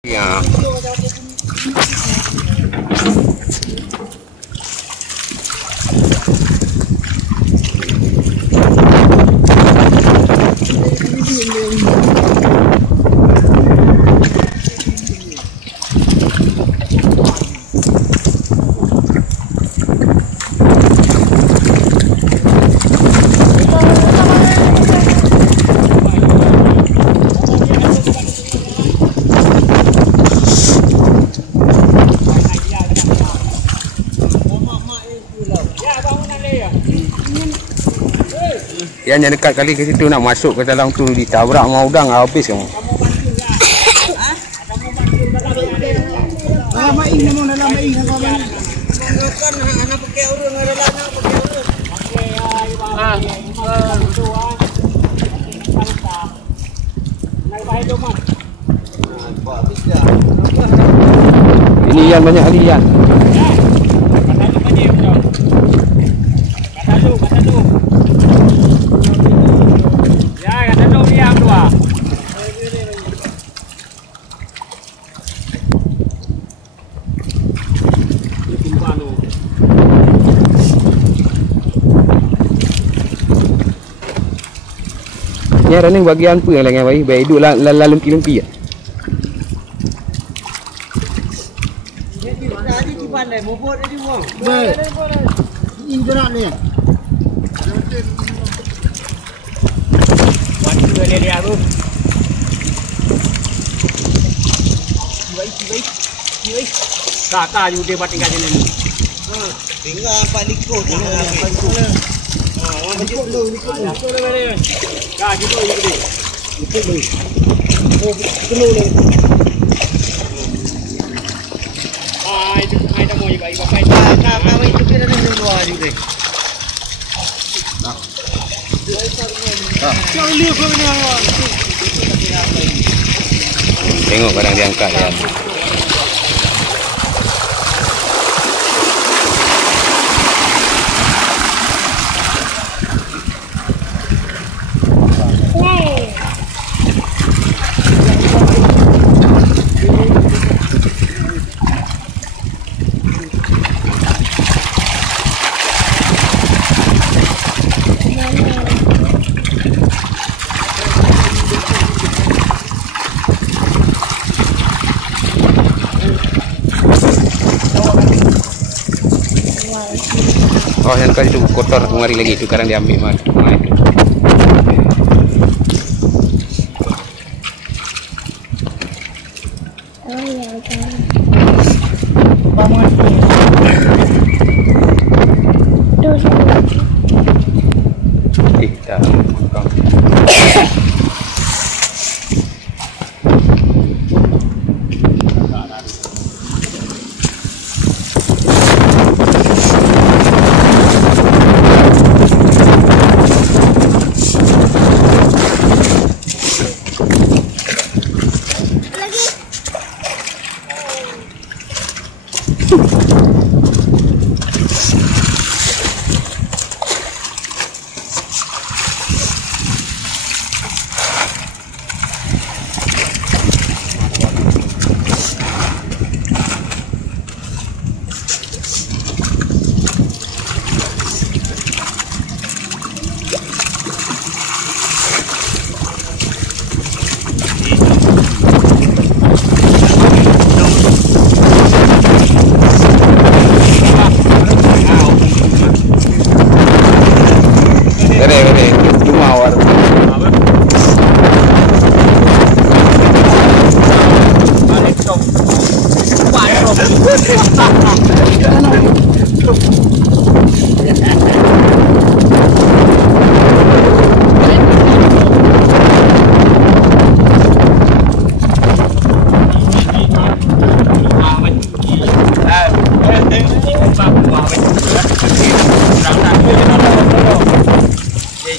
Ya. Yang dekat kali ke situ nak masuk ke dalam tu ditabrak sama udang habis kamu. Dalam main memang dalam main kan kawan. Kan anak pakai urang ada lana pakai urang. Naik baik tu mah. Ini yang banyak kali yang. Kata tu. Ya, kata tu diam tu ah. Ya, running bagian apa yang lagi baik? Baik duduk lalu lumpi-lumpi ya. Tadi di pandai bobot tadi buang. Baik. Ini berat ni. Mati boleh dia tu. Baik. Tak you dia buat tinggal sini. Tinggal 4 likur tak lagi. Orang ikut tu. Dah gitu ni. Ikut ni. Oh, penuh ni. Itu dah mau juga pakai. Kau itu kira ni luar juga. Kau lihat kau ni awak. Tengok barang dia angkat ya. Oh, yang kali itu kotor kemari lagi itu sekarang diambil mah.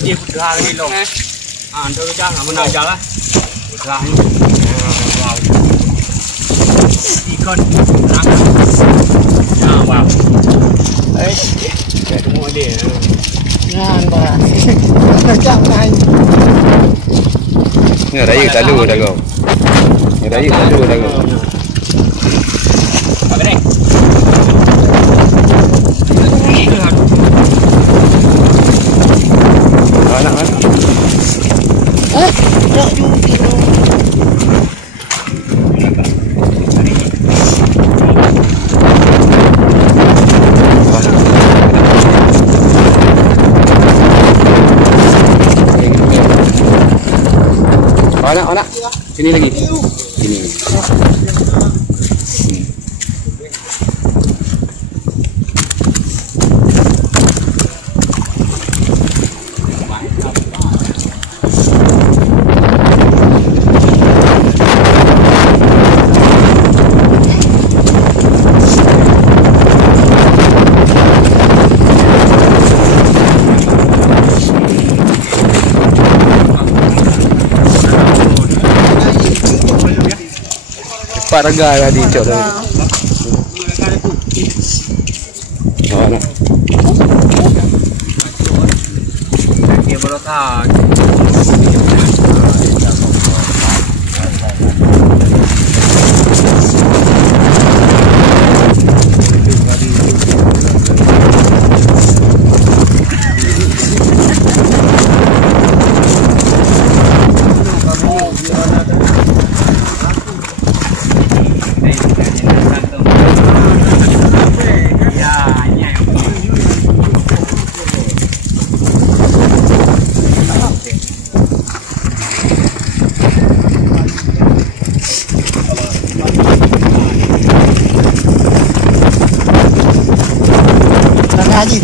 Dia putra ni long. Antar dah mana jalan. Putra ni. Ikan. Wow. Semua dia. Ngan bah. Nak cak ngan. Ni raya tak ada dah kau. Yang dah air tu dah. Apa ni? Anak kan? Tak juga. Anak. Sini lagi. Sini. Cepat raga tadi cok tadi. Oh nak. Dia berotak. Haji.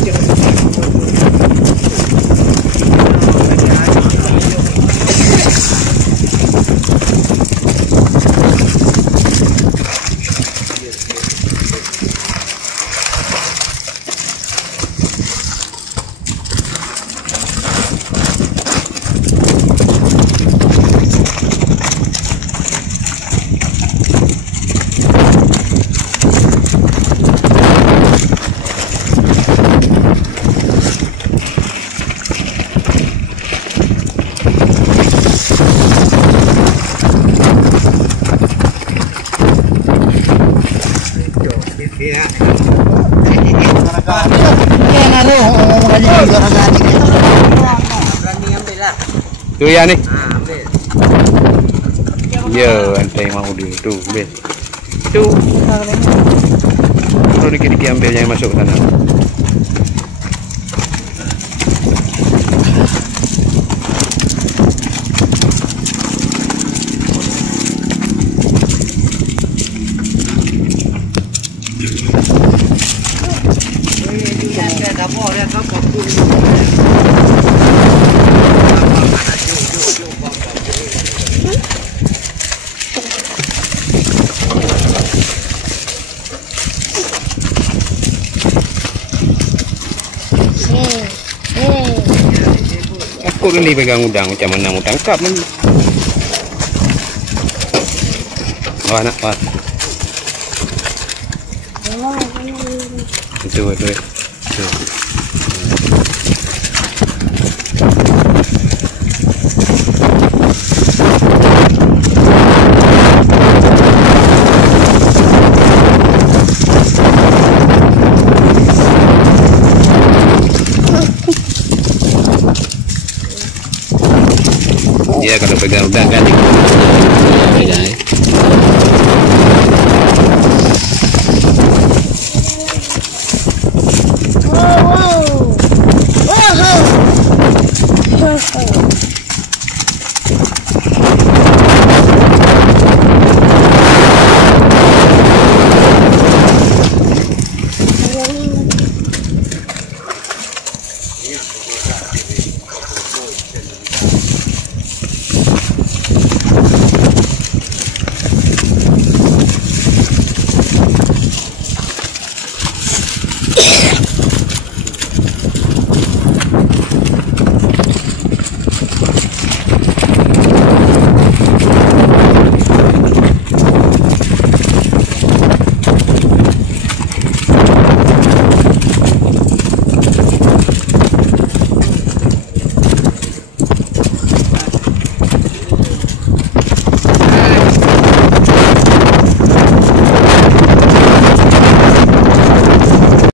Tu ya ni. Ambil. Ya, antai mau dia tu, ambil. Tu. Perlu dikit-dikit ambil jangan masuk sana. Aku ni pegang udang macam mana mau tangkap ni. Oh nak pas. Itu. Dia kalau pegang udang kan.